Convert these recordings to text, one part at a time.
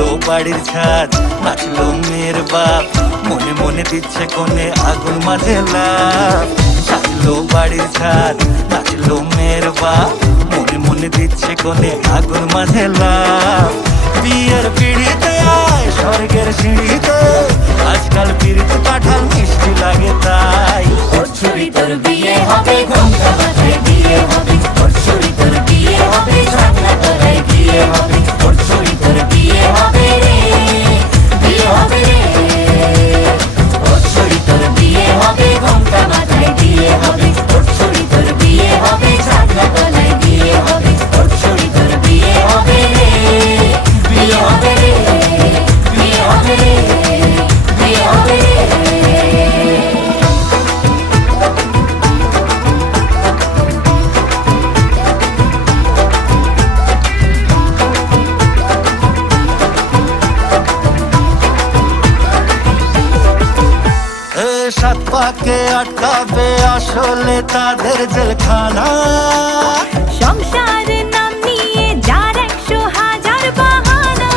নাচলো বাড়ির ছাদ, নাচলো মেয়ের বাপ, মনে মনে দিচ্ছে কোণে আগুন মাঝে লাভ। সাজলো বাড়ির ছাদ, নাচলো মেয়ের বাপ, মনে মনে দিচ্ছে কোণে আগুন মাঝে লাভ। বিয়ের পিড়িতে আয় স্বর্গের সিঁড়িতে, আজকাল পিড়িতে কাঁঠাল মিষ্টি লাগে তাই। ওর ছুরি তোর বিয়ে হবে, ঘোমটা মাথায় দিয়ে হবে। ওর ছুরি তোর বিয়ে হবে, ছাগলা তলায় গিয়ে হবে। ওর ছুরি তোর বিয়ে হবে রে, বিয়ে হবে রে। ওর ছুরি তোর বিয়ে হবে, ঘোমটা মাথায় দিয়ে হবে। ওর ছুরি তোর বিয়ে হবে, ছাগলা তলায় গিয়ে হবে। ওর ছুরি তোর বিয়ে হবে রে, বিয়ে হবে রে, বিয়ে হবে রে, বিয়ে হবে রে। সাত পাকে আটকাবে আসলে তাদের জেলখানা। সংসার নাম নিয়ে যার 100,000 বাহানা,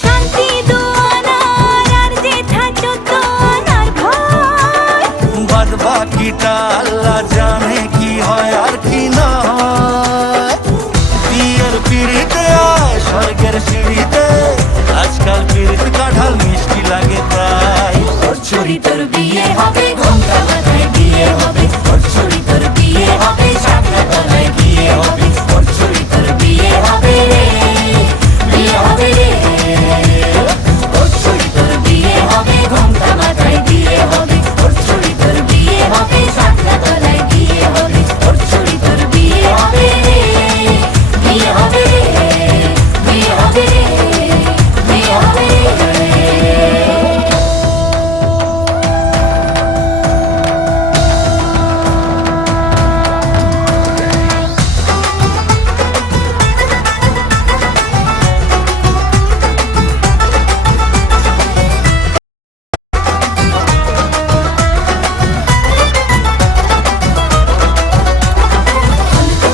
শান্তি দুয়ানার আর যেথা 14 আনার ভয়। বাদ বাকিটা আল্লাহ জানে কি হয় আর কি না হয়। বিয়ের পিড়িতে আয় স্বর্গের সিঁড়িতে, আজকাল পিড়িতে কাঁঠাল মিষ্টি লাগে তাই। ওর ছুরি তোর বিয়ে হবে, ঘোমটা মাথায় দিয়ে হবে। ওর ছুরি তোর বিয়ে হবে, ছাগলা তলায় গিয়ে হবে। ওর ছুরি তোর বিয়ে হবে রে, বিয়ে হবে রে। ওর ছুরি তোর বিয়ে হবে, ঘোমটা মাথায় দিয়ে হবে। ওর ছুরি তোর বিয়ে হবে, ছাগলা তলায় গিয়ে হবে। ওর ছুরি তোর বিয়ে হবে রে, বিয়ে হবে রে, বিয়ে হবে রে, বিয়ে হবে রে।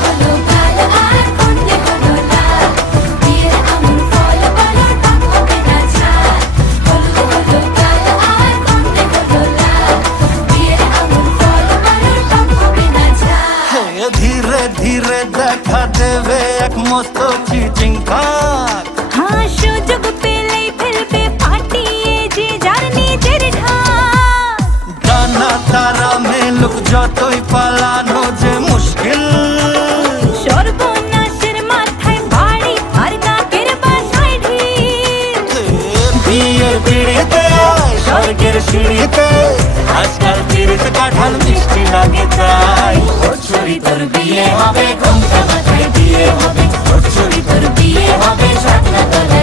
হলো কালো আর করলে হলো লাল, বিয়ের আঙুর ফল বলো টক হবে না ঝাল। হলো কালো আর করলে হলো লাল, বিয়ের আঙুর ফল বলো টক হবে না ঝাল। হে ধীরে ধীরে দেখা দেবে এক মস্ত চিচিং খাক। হ্যাঁ, সুযোগ পেলেই ফেলবে ফাটিয়ে যে যার নিজের ঢাক। ডানা তারা মেলুক যতই পালানো যে মুশকিল। সর্বনাশের মাথায় বাড়ি আর নাকের বাসায় ঢিল। বিয়ের পিড়িতে আয় স্বর্গের সিঁড়িতে, আজকাল পিড়িতে কাঁঠাল মিষ্টি লাগে তাই। ওর ছুরি তোর বিয়ে হবে, ঘোমটা মাথায় দিয়ে হবে। ওর ছুরি তোর বিয়ে হবে, ছাগলা তলায়